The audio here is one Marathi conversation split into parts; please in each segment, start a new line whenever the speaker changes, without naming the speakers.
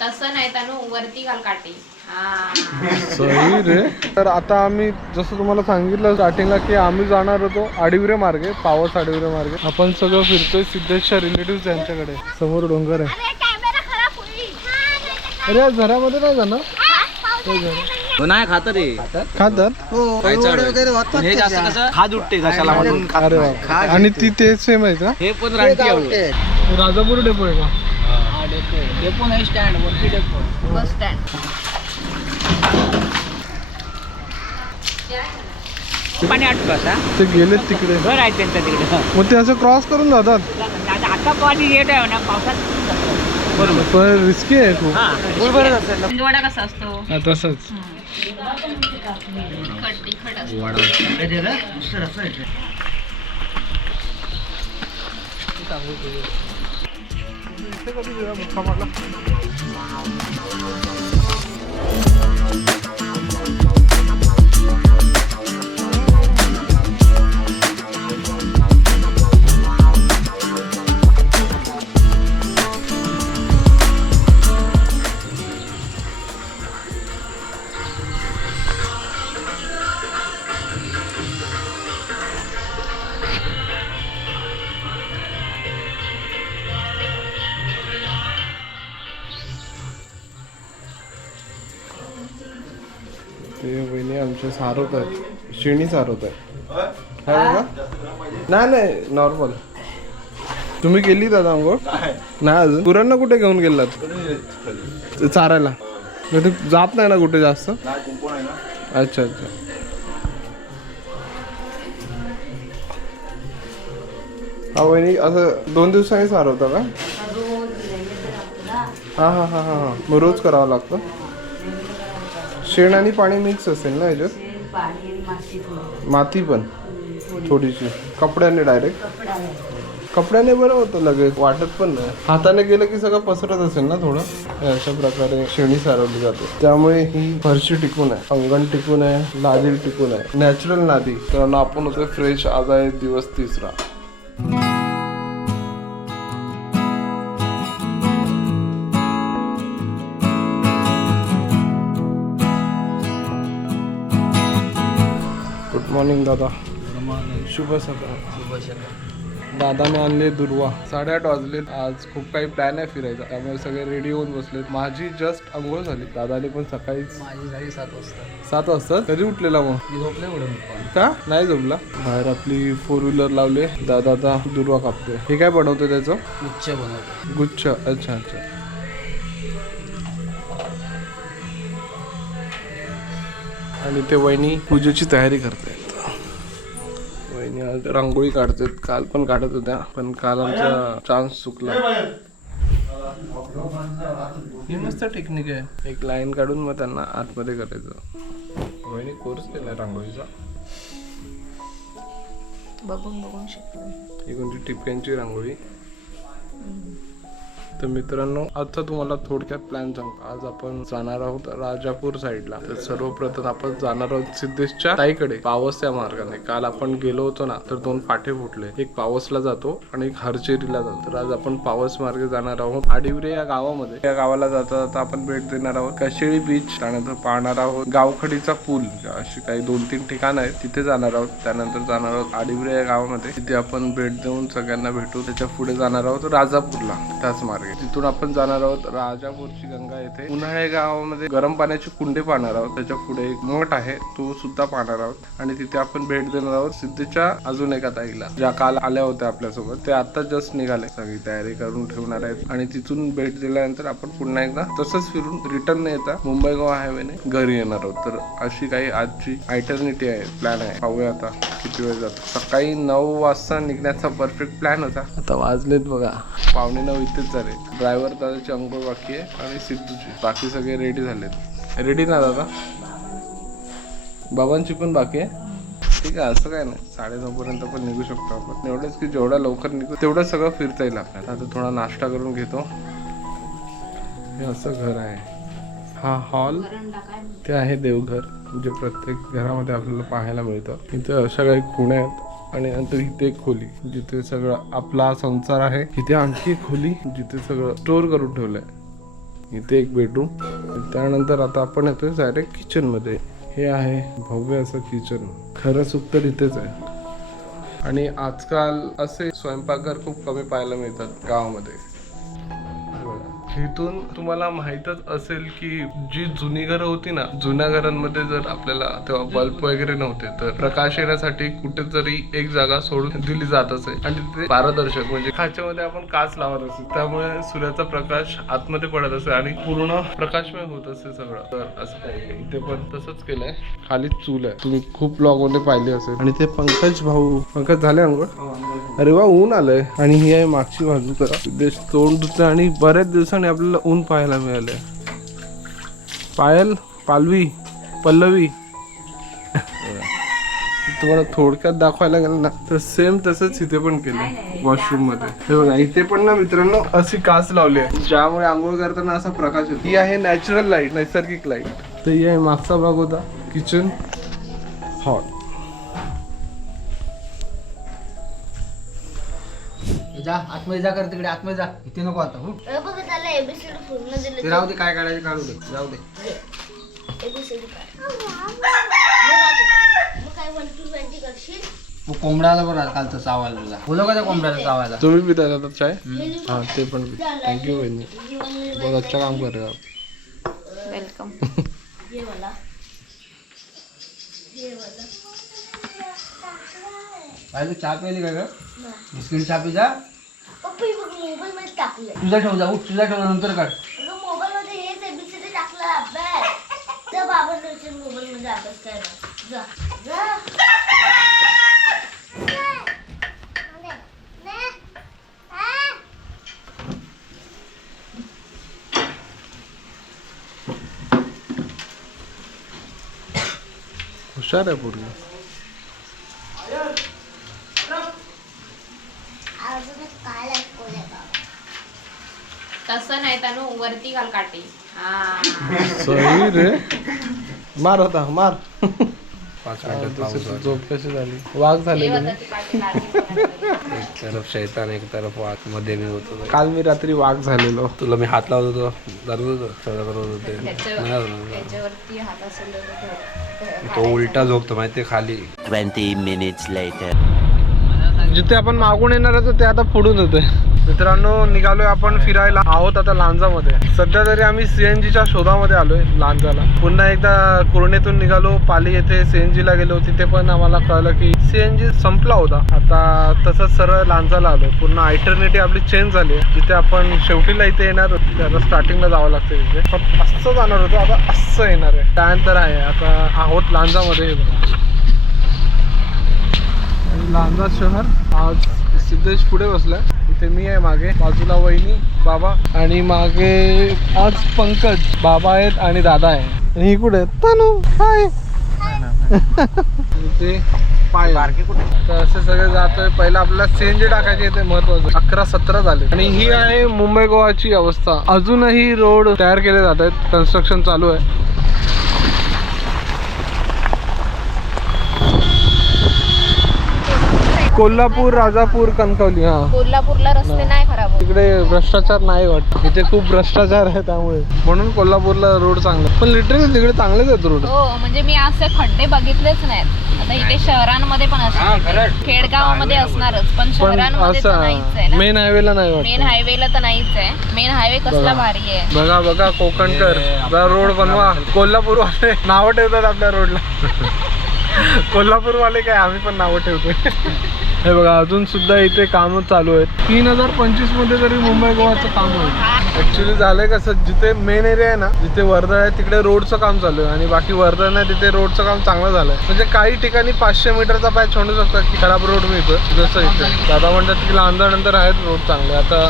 तसं नाही तनु वरती घाल हा.
सही रे. तर आता आम्ही जसं तुम्हाला सांगितलं स्टार्टिंगला की आम्ही जाणार होतो आडिवरे मार्गे पावस आडिवरे मार्गे. आपण सगळं फिरतोय सिद्धेशच्या रिलेटिव्ह यांच्याकडे. समोर डोंगर आहे.
अरे कॅमेरा खराब होईल.
अरे या झऱ्यामध्ये नाही जाणार?
नाही खात रे.
खातात?
हे जास्त कसं? खाज उठते घशाला म्हणून खात
अरे
नाही.
वा आणि ती तेच सेम आहे का?
हे पण
राजापूर डेपो आहे का?
डेपो नाही स्टँड वरती डेपो
बस स्टँड
पाणी आटलं आता.
ते गेलेत तिकडे.
घर आहे त्यांच्या तिकडे.
मग ते असं क्रॉस करून जातात?
आता आता पाणी येत आहे ना पावसात. बरोबर.
पण रिस्की आहे खूप.
हा
कसा असतो?
हा, तसंच.
तिखट तिखट असतो.
ते वहिनी आमचे सारवत आहेत. शेणी सारवत आहेत. नाही नाही नॉर्मल तुम्ही गेली दादा अंघोळ? नाही अजून. पुरांना कुठे घेऊन गेलात? चारायला. ते जात नाही ना कुठे जास्त? अच्छा अच्छा. हा वहिनी असं दोन दिवसांनी सारवता का? हा हा हा हा हा. मग रोज करावं लागतं? शेण आणि पाणी मिक्स असेल ना याच्यात? माती पण? थोडीशी. कपड्याने डायरेक्ट कपड्याने. बरं होतं लगेच. वाटत पण नाही. हाताने गेलं की सगळं पसरत असेल ना थोडं? हे अशा प्रकारे शेणी सारवली जाते. त्यामुळे ही फरशी टिकून आहे. अंगण टिकून आहे. लादी टिकून आहे. नॅचरल नादी. कारण आपण होतो फ्रेश आज आहे दिवस तिसरा. मॉर्निंग दादा. शुभ सकाळ. दादाने आणले दुर्वा. साडेआठ वाजले. आज खूप काही प्लॅन आहे फिरायचा. त्यामुळे सगळे रेडी होऊन बसलेत. माझी जस्ट अंघोळ झाली. दादाने पण सकाळीच
माझी झाली सात वाजता.
सात वाजता? कधी उठलेला मग?
मी झोपले उडून
का? नाही जमला बाहेर आपली फोर व्हीलर लावले. दादा आता दुर्वा कापतोय. हे काय बनवतोय त्याचं?
उच्च बनवतो
गुच्छ. अच्छा अच्छा. आणि ते वहिनी पूजेची तयारी करतायत. वहिनी आज रांगोळी काढतात. काल पण काढत होत्या पण काल आमचा चान्स चुकला. ही मस्त टेक्निक आहे. एक लाईन काढून मग त्यांना आतमध्ये करायचं. वहिनी कोर्स केलाय रांगोळीचा?
बघून बघून शिकलो
ही कोणती टिपक्यांची रांगोळी? तर मित्रांनो आता तुम्हाला थोडक्यात प्लॅन सांगतो आज आपण जाणार आहोत राजापूर साईडला तर सर्वप्रथम आपण जाणार आहोत सिद्धेशच्या ताईकडे पावस त्या मार्गाने. काल आपण गेलो होतो ना तर दोन फाटे फुटले. एक पावसला जातो आणि एक हरचेरीला जातो. तर आज आपण पावस मार्गे जाणार आहोत आडिवरे या गावामध्ये. या गावाला जाता जाता आपण भेट देणार आहोत कशेळी बीच त्यानंतर पाहणार आहोत गावखडीचा पूल. अशी काही दोन तीन ठिकाणं आहेत. तिथे जाणार आहोत. त्यानंतर जाणार आहोत आडिवरे या गावामध्ये. तिथे आपण भेट देऊन सगळ्यांना भेटू त्याच्या पुढे जाणार आहोत राजापूरला. त्याच मार्गे तिथून आपण जाणार आहोत राजापूरची गंगा येथे. उन्हाळ्या गावामध्ये गरम पाण्याचे कुंडे पाहणार आहोत. त्याच्या पुढे एक मठ आहे तो सुद्धा पाहणार आहोत. आणि तिथे आपण भेट देणार आहोत सिद्धीच्या अजून एका ताईला ज्या काल आल्या होत्या आपल्यासोबत. ते आता जस्ट निघाले. सगळी तयारी करून ठेवणार आहेत. आणि तिथून भेट दिल्यानंतर आपण पुन्हा एकदा तसंच फिरून रिटर्न न येता मुंबई गोवा हायवेने घरी येणार आहोत. तर अशी काही आजची आयटर्निटी आहे प्लॅन आहे. पाहूया आता किती वेळ जातो. सकाळी नऊ वाजता निघण्याचा परफेक्ट प्लॅन होता. आता वाजलेत बघा. पावणे नऊ इथेच झाले. ड्रायव्हर दादाची अंघोळ बाकी आहे आणि सिद्धूची. बाकी सगळे रेडी झालेत. रेडी ना दादा? बाबांची पण बाकी आहे. ठीक आहे असं काय नाही. साडेनऊ पर्यंत पण निघू शकतो आपण. एवढंच की जेवढ्या लवकर निघू तेवढं सगळं फिरता येईल आपल्याला. आता थोडा नाश्ता करून घेतो. हे असं घर आहे. हा हॉल ते आहे देवघर. जे प्रत्येक घरामध्ये आपल्याला पाहायला मिळतं. इथे अशा काही खुण्या आहेत? आणि नंतर इथे एक खोली जिथे सगळं आपला संसार आहे. इथे आणखी एक खोली जिथे सगळं स्टोर करून ठेवलंय. इथे एक बेडरूम त्यानंतर आता आपण येतोय डायरेक्ट किचनमध्ये. हे आहे भव्य असं किचन खरं सुख तर इथेच आहे. आणि आजकाल असे स्वयंपाकघर खूप कमी पाहायला मिळतात गावामध्ये. इथून तुम्हाला माहीतच असेल की जी जुनी घरं होती ना जुन्या घरांमध्ये जर आपल्याला तेव्हा बल्ब वगैरे नव्हते तर प्रकाश येण्यासाठी कुठेतरी एक जागा सोडून दिली जात असे. आणि तिथे पारदर्शक म्हणजे खाच्यामध्ये आपण काच लावत असतो त्यामुळे सूर्याचा प्रकाश आतमध्ये पडत असे आणि पूर्ण प्रकाशमय होत असे सगळं. तर असं काही इथे पण तसंच केलंय. खाली चूल आहे. तुम्ही खूप ब्लॉगमध्ये पाहिले असेल. आणि ते पंकज भाऊ पंकज झाले अंघोळ. हो, अरे वा ऊन आलंय. आणि ही आहे मागची बाजू करा देश तोंड धुतलं आणि बऱ्याच दिवसांनी आपल्याला ऊन पाहायला मिळालंय. पायल पालवी पल्लवी. तुम्हाला थोडक्यात दाखवायला गेलं ना तर सेम तसंच इथे पण केलं वॉशरूममध्ये. हे बघा इथे पण ना मित्रांनो अशी काच लावली आहे. ज्यामुळे आंघोळ करताना असा प्रकाश येतो. ही आहे नॅचरल लाइट नैसर्गिक लाइट तर ही आहे मागचा भाग होता किचन हॉल
जा आतमध्ये जा कर तिकडे आतमध्ये जा. इथे नको आता हो
बघ त्याला एबीसीडी पूर्ण
ते
दिले
राहू दे काय काढायचे काढू दे जाऊ दे.
एबीसीडी मग काय वन टू ट्वेंटी करशील?
तू कोंबड्याला बरं कालचं चावायला बोलव का त्या कोंबड्याला चावायला?
तुम्ही पिता आता चाय? हा ते पण थँक्यू बहिणी बहुत अच्छा काम कर रहे हो आप
वेलकम.
हे वाला हे वाला
काय तू चहा प्यायली का ग? बिस्किट चहा पी जा.
पप्पी बघ मोबाईल मध्ये टाकलंय.
तुझा ठेव जा उठ तुझा ठेव नंतर काढ.
अगं मोबाईल मध्ये हेच एबीसीडी टाकलं अभ्यास. त्या बाबा मोबाईल मध्ये अभ्यास करायला जा. जा.
हुशार आहे पूर्ण
तसं नाही तनु वरती घाल हा.
सही रे. मार होता मार.
पाच
दुसरी झोप कशी झाली? वाघ झाले.
एक तरफ शैतान एक तरफ वाघ. मध्ये मी होतो
काल मी रात्री वाघ झालेलो.
तुला मी हात लावत होतो. होतो. सगळं करत होते
त्याच्या-
नाही झालं.
त्याच्यावरती हात असेल तर तो-
तो उलटा झोपतो माहितीये खाली.
20 minutes later.
जिथे आपण मागून येणार होतो ते आता पुढून होते मित्रांनो निघालोय आपण फिरायला. आहोत आता लांजामध्ये. सध्या तरी आम्ही सीएनजीच्या शोधामध्ये आलोय लांजाला. पुन्हा एकदा कुर्णेतून निघालो. पाली येथे सीएनजी ला गेलो. तिथे पण आम्हाला कळलं की सीएनजी संपला होता. आता तसंच सरळ लांजाला आलो पुन्हा अल्टरनेटिव्ह आपली चेंज झाली आहे. जिथे आपण शेवटीला इथे येणार होतो स्टार्टिंगला जावं लागतं तिथे. पण असं जाणार होतो आता असं येणार आहे. त्यानंतर आहे. आता आहोत लांजामध्ये. हे लांजा शहर. आज सिद्धेश पुढे बसलाय. इथे मी आहे मागे. बाजूला वहिनी बाबा आणि मागे आज पंकज. बाबा आहेत आणि दादा आहे. आणि ही कुठे आहे? हाय ते पाय तर असे सगळे जातोय. पहिला आपल्याला सीएनजी टाकायची ते महत्वाचं. अकरा सतरा झाले. आणि ही आहे मुंबई गोवाची अवस्था. अजूनही रोड तयार केले जात आहेत. कन्स्ट्रक्शन चालू आहे. कोल्हापूर राजापूर कणकवली हा.
कोल्हापूरला रस्ते नाही खराब होत.
तिकडे भ्रष्टाचार नाही वाटत. इथे खूप भ्रष्टाचार आहे त्यामुळे. म्हणून कोल्हापूरला रोड चांगला. पण लिटरली तिकडे चांगलेच आहेत रोड
हो म्हणजे मी असे खड्डे बघितलेच नाहीत. आता इथे शहरांमध्ये पण असतात खेडगावामध्ये असणारच. पण
पण
शहरांमध्ये तर नाहीच आहे
असं
ना
मेन हायवेला नाही
मेन
वाटत
हायवेला तर नाहीच आहे. मेन हायवे कसला
बघा.
भारी आहे.
बघा बघा कोकणकर. जरा रोड बनवा. कोल्हापूर वाले नावं ठेवतात आपल्या रोडला कोल्हापूर वाले काय आम्ही पण नावं ठेवतोय. हे बघा अजून सुद्धा इथे काम चालू आहेत. तीन हजार पंचवीसमध्ये तरी मुंबई गोवाचं काम होईल. ऍक्च्युली झालंय कसं जिथे मेन एरिया आहे ना जिथे वर्धा आहे तिकडे रोडचं काम चालू आहे. आणि बाकी वर्धा नाही तिथे रोडचं काम चांगलं झालंय. म्हणजे काही ठिकाणी पाचशे मीटरचा पॅच म्हणू शकतात की खराब रोड मिळतोय. जसं इथे. दादा म्हणतात की लांजानंतर आहेत रोड चांगले. आता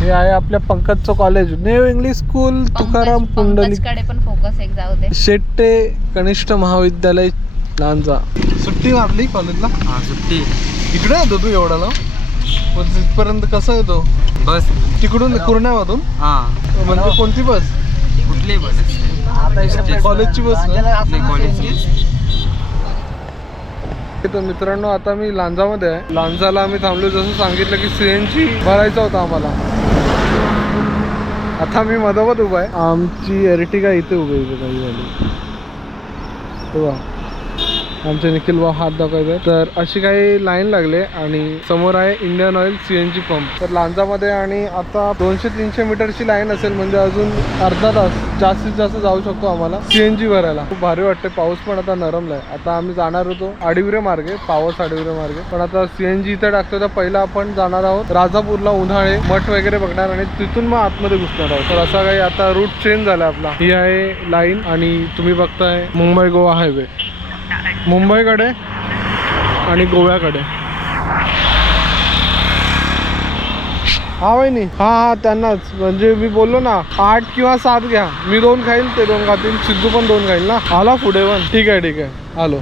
हे आहे आपल्या पंकजचं college New English School Tukaram Pundalik.
कडे पण फोकस एक जाऊ दे.
शेट्टे कनिष्ठ महाविद्यालय लांजा. सुट्टी मारली कॉलेजला
हा सुट्टी.
इकडे येतो तू एवढा ना पण तिथपर्यंत कसं येतो?
बस.
तिकडून कुर्ण्यामधून?
हा.
म्हणजे कोणती बस?
कुठली बस?
कॉलेजची बस ना?
नाही कॉलेजची
तर मित्रांनो आता मी लांजामध्ये आहे. लांजाला आम्ही थांबलो जसं सांगितलं की सीएनजी भरायचा होता आम्हाला. आता मी मधोमध उभा आहे. आमची एरटिका इथे उभी इथे काही झाली तेव्हा आमचे निखिल भाऊ हात दाखवायचा तर अशी काही लाईन लागले आणि समोर आहे इंडियन ऑइल सीएनजी पंप. तर लांजामध्ये आणि आता दोनशे तीनशे मीटरची लाईन असेल म्हणजे अजून अर्धा तास जास्तीत जास्त जाऊ शकतो आम्हाला सीएनजी भरायला. खूप भारी वाटते पाऊस पण आता नरमलाय. आता आम्ही जाणार होतो आडिवरे मार्गे पावस आडिवरे मार्गे. पण आता सीएनजी इथे टाकतो तर पहिला आपण जाणार आहोत राजापूरला उन्हाळे मठ वगैरे बघणार आणि तिथून मग आतमध्ये घुसणार आहोत. तर असा काही आता रूट चेंज झाला आपला. ही आहे लाईन आणि तुम्ही बघताय मुंबई गोवा हायवे मुंबईकडे आणि गोव्याकडे. हा वहिनी? हा हा त्यांनाच. म्हणजे मी बोललो ना आठ किंवा सात घ्या. मी दोन खाईल ते दोन खातील. सिद्धू पण दोन खाईल ना? आला पुढे पण. ठीक आहे ठीक आहे. आलो.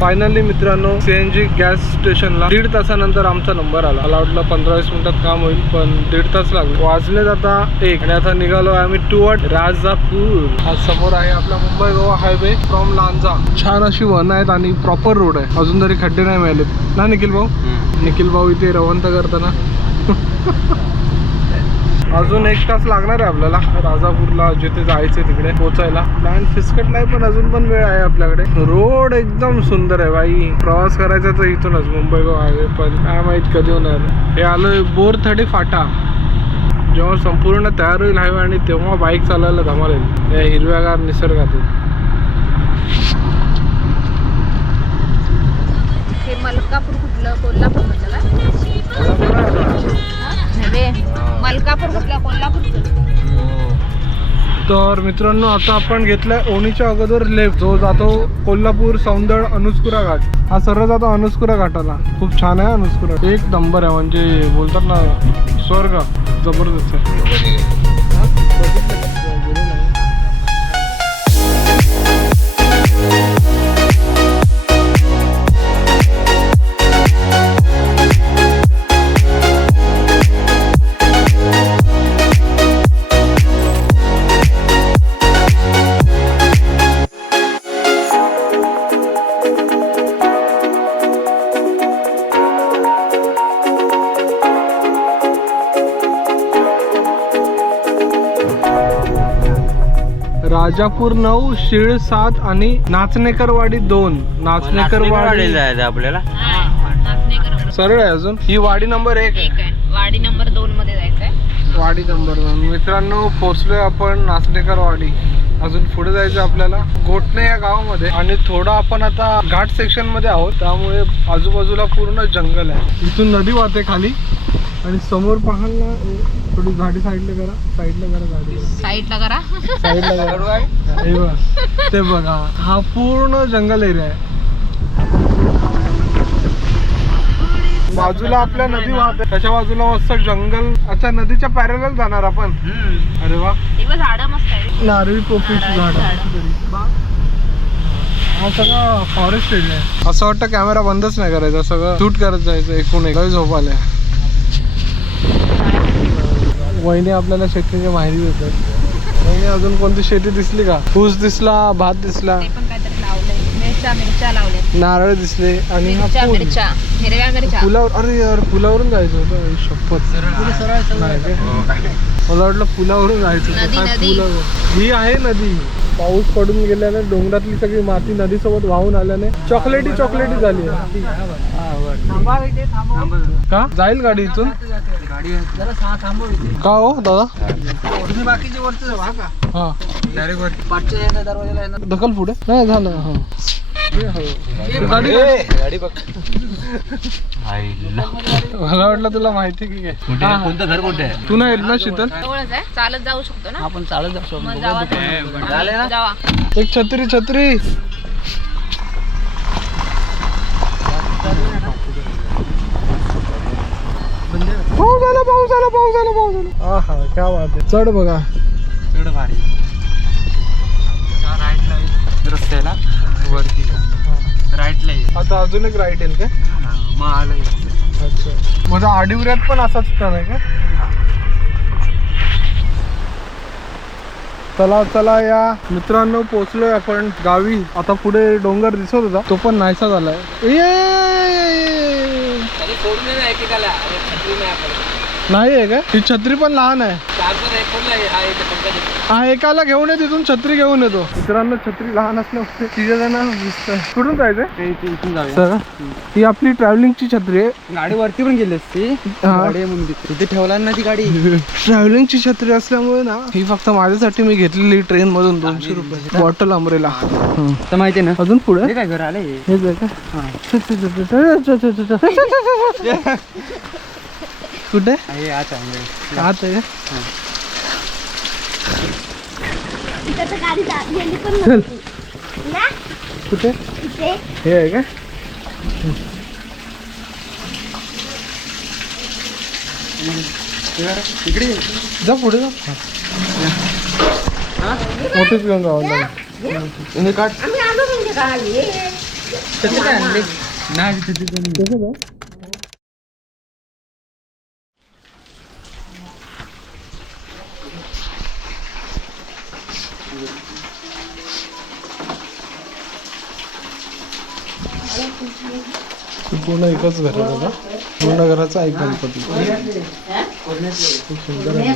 फायनली मित्रांनो सीएनजी गॅस स्टेशनला दीड तासानंतर आमचा नंबर आला. मला वाटलं पंधरा वीस मिनिटात काम होईल पण दीड तास लागले. वाजलेत आता एक आणि आता निघालो आम्ही टुवर्ड राजापूर. हा समोर आहे आपला मुंबई गोवा हायवे फ्रॉम लांजा. छान अशी वन आहेत आणि प्रॉपर रोड आहे. अजून तरी खड्डे नाही मिळालेत ना निखिल भाऊ निखिल भाऊ इथे रवंत करताना. अजून एक तास लागणार आहे आपल्याला. राजापूरला जिथे जायचं तिकडे पोचायला. प्लॅन फिसकट नाही पण अजून पण वेळ आहे आपल्याकडे. रोड एकदम सुंदर आहे बाई प्रवास करायचा तर इथूनच मुंबई गोवा हायवे पण. काय माहीत कधी होणार हे आलोय बोर थर्टी फाटा. जेव्हा संपूर्ण तयार होईल हायवे आणि तेव्हा बाईक चालवायला धमाल येईल. या हिरव्यागार निसर्गातून.
हे मलकापूर कुठलं? कोल्हापूर मलकापूर कुठला? कोल्हापूर हो.
तर मित्रांनो आता आपण घेतलाय ओणीच्या अगोदर लेफ्ट जो जातो कोल्हापूर सौंदळ अनुस्कुरा घाट. हा सरळ जातो अनुस्कुरा घाटाला. खूप छान आहे अनुस्कुरा. एक नंबर आहे म्हणजे बोलतात ना स्वर्ग. जबरदस्त आहे. राजापूर नऊ शिळ सात आणि नाचनेकरवाडी दोन. नाचनेकरवाडी
जायचं आपल्याला?
सरळ आहे अजून. ही वाडी नंबर एक आहे.
वाडी नंबर दोन मध्ये जायचंय.
वाडी नंबर दोन. मित्रांनो पोहोचलोय आपण नाचणेकर वाडी अजून पुढे जायचं आपल्याला. गोटणे या गावामध्ये. आणि थोडं आपण आता घाट सेक्शनमध्ये आहोत. त्यामुळे आजूबाजूला पूर्ण जंगल आहे. इथून नदी वाहते खाली. आणि समोर ए, थोडी गाडी साईडला करा साईडला करा गाडी.
साईडला करा.
साईडला करा. हे बघा ते बघा हा पूर्ण जंगल एरिया आहे. बाजूला आपल्या नदी वाहते. त्याच्या बाजूला मस्त जंगल अच्छा नदीच्या पॅरल जाणार आपण. अरे वा.
इकडे झाडं मस्त आहे
नारळी पोपीची झाड. हा सगळा फॉरेस्ट एरिया आहे. असं वाटतं कॅमेरा बंदच नाही करायचा सगळं शूट करत जायचं एकूण एक. लय झोप आल्या वहिनी आपल्याला शेतीची माहिती देतात. वहिनी अजून कोणती शेती दिसली का? ऊस दिसला भात दिसला. नारळ दिसले आणि पुलावर अरे यार पुलावरून जायचं होतं. शपथ? मला वाटलं पुलावरून जायचं होतं. ही आहे नदी. पाऊस पडून गेल्याने डोंगरातली सगळी माती नदीसोबत वाहून आल्याने चॉकलेटी चॉकलेटी झाली आहे. का जाईल गाडी इथून? का हो दादा?
बाकीचे वरच का
हा.
डायरेक्ट पाठच्या दरवाजाला
ढकल पुढे. नाही झालं हा. हे. गाडी
गाडी बघ.
मला वाटलं तुला माहिती की काय.
कोणतं घर कोणतं आहे?
तू नाही येत ना शीतल?
जवळच आहे. चालत जाऊ शकतो ना?
आपण चालत जाऊ?
जावा.
एक छत्री छत्री. आला पाऊस आला पाऊस आला हा हा क्या आहे. चढ बघा.
चढ भारी. राईटला रस्त्याला वरती. राईटला
आता अजून एक राईट येईल का?
मग आलं
अच्छा. माझा आडिवऱ्यात पण असाच स्थान आहे का? चला चला या. मित्रांनो पोचलोय आपण गावी. आता पुढे डोंगर दिसत होता. तो पण नाहीसा झालाय. ये! नाही आहे का ही छत्री पण लहान आहे हा एकाला घेऊन ये तिथून छत्री घेऊन येतो मित्रांनो छत्री लहान असल्यामुळे तिथे जण कुठून जायचंय
जाऊया
तर ही आपली ट्रॅव्हलिंगची छत्री आहे
गाडी वरती पण गेली असती
हा.
गाडी आहे म्हणून तिथे. तिथे ठेवला ना ती गाडी
ट्रॅव्हलिंगची छत्री असल्यामुळे ना ही फक्त माझ्यासाठी मी घेतलेली ट्रेन मधून दोनशे रुपये बॉटल अमरेला हं.
तर माहिती ना
अजून पुढे
हे काय घर आले
हेच आहे का कुठे
हे अच्छा म्हणजे
तिथं
चल.
नव्हती. ना?
कुठे? हे आहे का?
इकडे.
जा पुढे जा. मोठीच घेऊन जावं
हे काढ. नाही
पूर्ण एकच घर आहे बघा. पूर्ण घराचा एक गणपती खूप सुंदर आहे.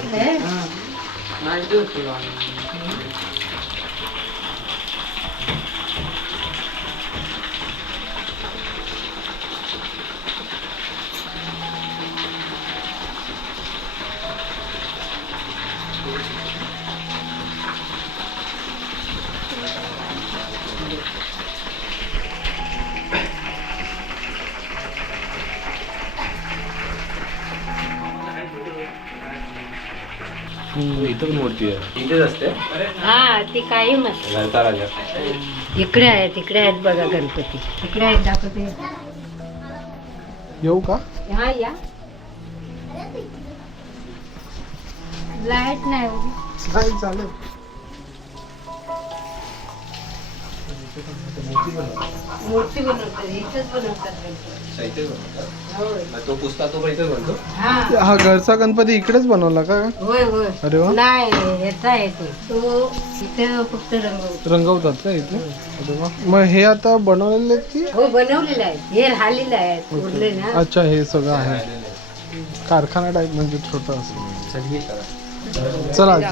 हा ती काही इकडे आहे तिकडे आहेत बघा गणपती. तिकडे आहेत दाखवते.
येऊ का?
हा या. लाइट नाही.
नाही चालेल.
मूर्ती बनवतात. इथंच बनवतात गणपती. होय. हा.
हा घरचा गणपती इकडेच बनवला का?
होय होय.
अरे वा.
नाही याचा आहे तो. तो इथे फक्त रंगवतो.
रंगवतात का इथे? अरे वा. मग हे आता बनवलेले की?
हो बनवलेला आहे हे राहिलेलं आहे उरले ना.
अच्छा हे सगळं आहे. कारखाना टाईप म्हणजे छोटा असं. चला.
हा.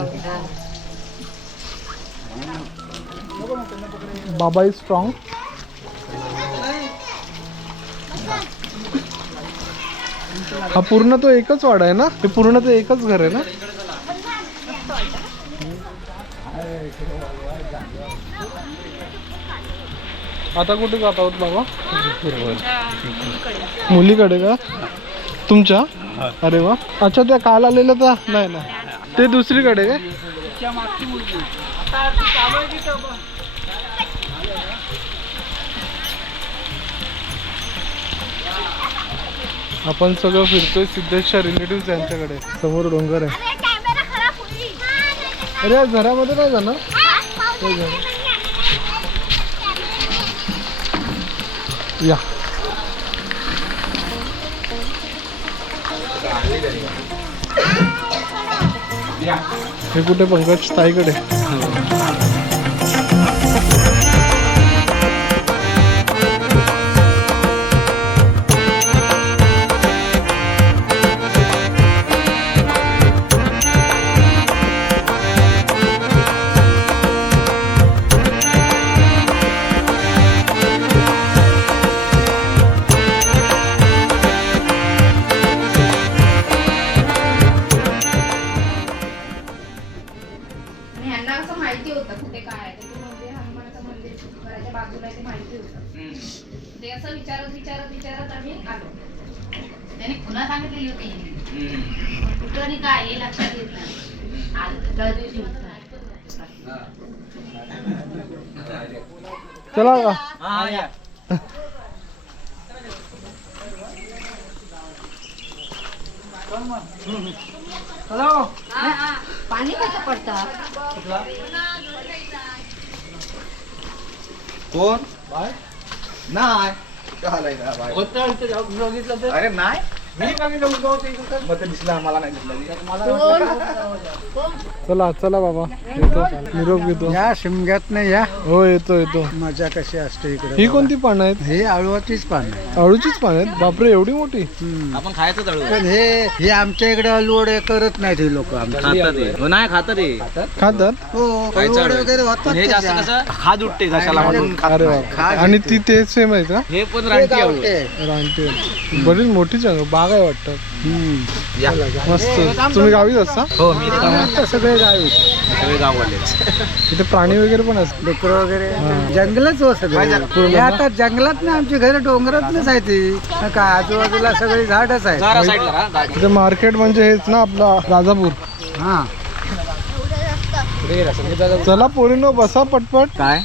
बाबा इज स्ट्रॉंग हा पूर्ण तो एकच वाडा आहे ना? हे पूर्ण तो एकच घर आहे ना? आता कुठे जात आहोत बाबा? मुलीकडे का? तुमच्या? अरे वा. अच्छा त्या काल आलेल्या तर नाही ना ते दुसरीकडे काय? आपण सगळं फिरतोय सिद्धेशच्या रिलेटिव्ह यांच्याकडे. समोर डोंगर आहे.
अरे कॅमेरा खराब होईल.
अरे या घरामध्ये नाही जाणार. या. हे कुठे पंकज ताईकडे?
असं विचारत विचारत विचारत आम्ही आलो.
त्यांनी पुन्हा सांगितलेली होती. कुठं आणि काय हे लक्षात येत नाही. आज त्या दिवशी होतं.
चला. का
हा या
पाणी कसं पडतं?
कोण? नाही. काय आलाय नाही
चला चला बाबा. येतो निरोप घेतो.
या शिमग्यात नाही या.
हो येतो येतो.
मजा कशी असते इकडे
ही कोणती पानं आहेत?
हे आळूवाचीच पान आहे
अळूचीच पानं आहेत? बापरे एवढी मोठी.
आपण खायचं
पण हे हे आमच्या इकडे आलूवडे करत नाहीत हे लोक
खातात ते. हो, नाही खात रे
खातात?
हो. वगैरे होतात
हे उठते घशाला म्हणून
आणि ती तेच सेम आहे का?
हे पण
ते
रानटी.
रानटी बरीच आहे बाग आहे वाटतं?
हम्म.
मस्त. तुम्ही गावीच असता
हो मी इथे.
आता सगळे गावी.
सगळे गाववाले
इथे प्राणी वगैरे पण असतात.
लेकरं वगैरे. जंगलच हो सगळं. हे आता जंगलात ना आमची घर डोंगरातच आहे ती. काय आजूबाजूला सगळी झाडच आहे
जरा साईडला.
इथे मार्केट म्हणजे हेच ना आपला राजापूर.
हा.
चला पोरीनो बसा पटपट
काय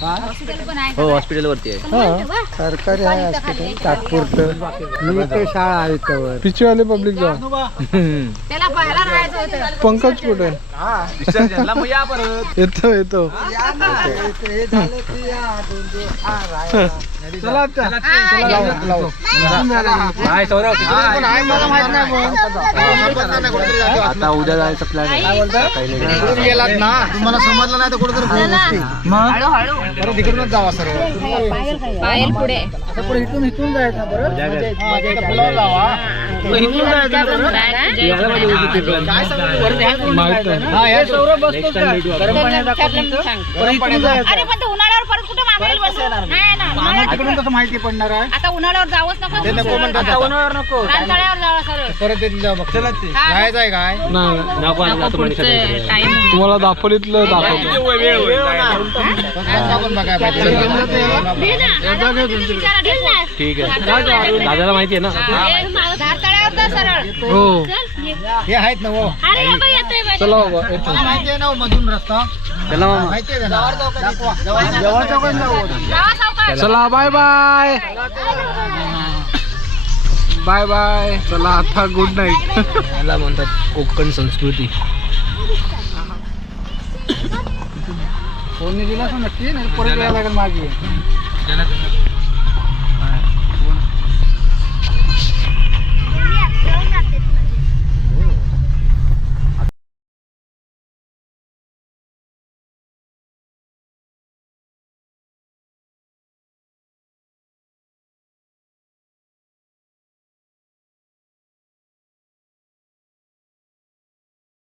हो हॉस्पिटल वरती आहे
हा
सरकारी आहे हॉस्पिटल तात्पुरतं मी ते शाळा आहे त्यावर
पिचेवाले पब्लिक
होतं
पंकज कुठे येतो येतो आता.
नाही सौरभ. आता उद्या जायचं प्लॅन
तुम्हाला समजलं नाही तर कुठेतरी परत इकडूनच जावा सर्व
पायल पुढे.
इथून इथून जायचं बरं
माहीत नाही.
अरे पण ते उन्हाळ्यावर परत कुठे मागायला बसणार नाही ना उन्हाळ्यात
कसं माहिती पडणार आहे
आता उन्हाळ्यावर जावंच नको
नको म्हणतात आता.
उन्हाळ्यावर नको रानतळ्यावर जावं सरळ
परत ते बघ. जायचं आहे काय
नाही नाही. तुम्हाला दापोलीतलं दाखवतो
आपण बघायला पाहिजे
ठीक आहे दादाला माहिती आहे ना
सरळ.
हो.
हे आहेत ना हो.
अरे येतोय.
चला बाबा येतो
माहिती आहे ना हो मधून रस्ता?
त्याला मामा.
माहिती आहे ना? दाखवा. जवळ चौकात जाऊ
जावा सावकाश.
चला बाय बाय. Bye bye. चला आता गुड नाईट
याला म्हणतात कोकण संस्कृती.
फोन दिला नक्की नाही परत यायला लागेल माझी